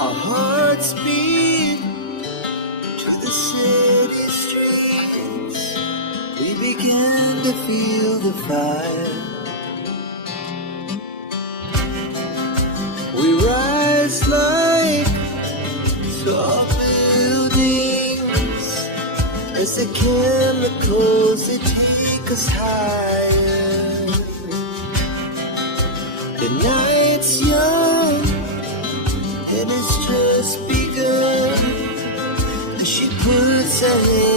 Our hearts beat to the city streets. We began to feel the fire. We rise like tall buildings as the chemicals they take us higher. The night's young and it's just begun as she puts her hand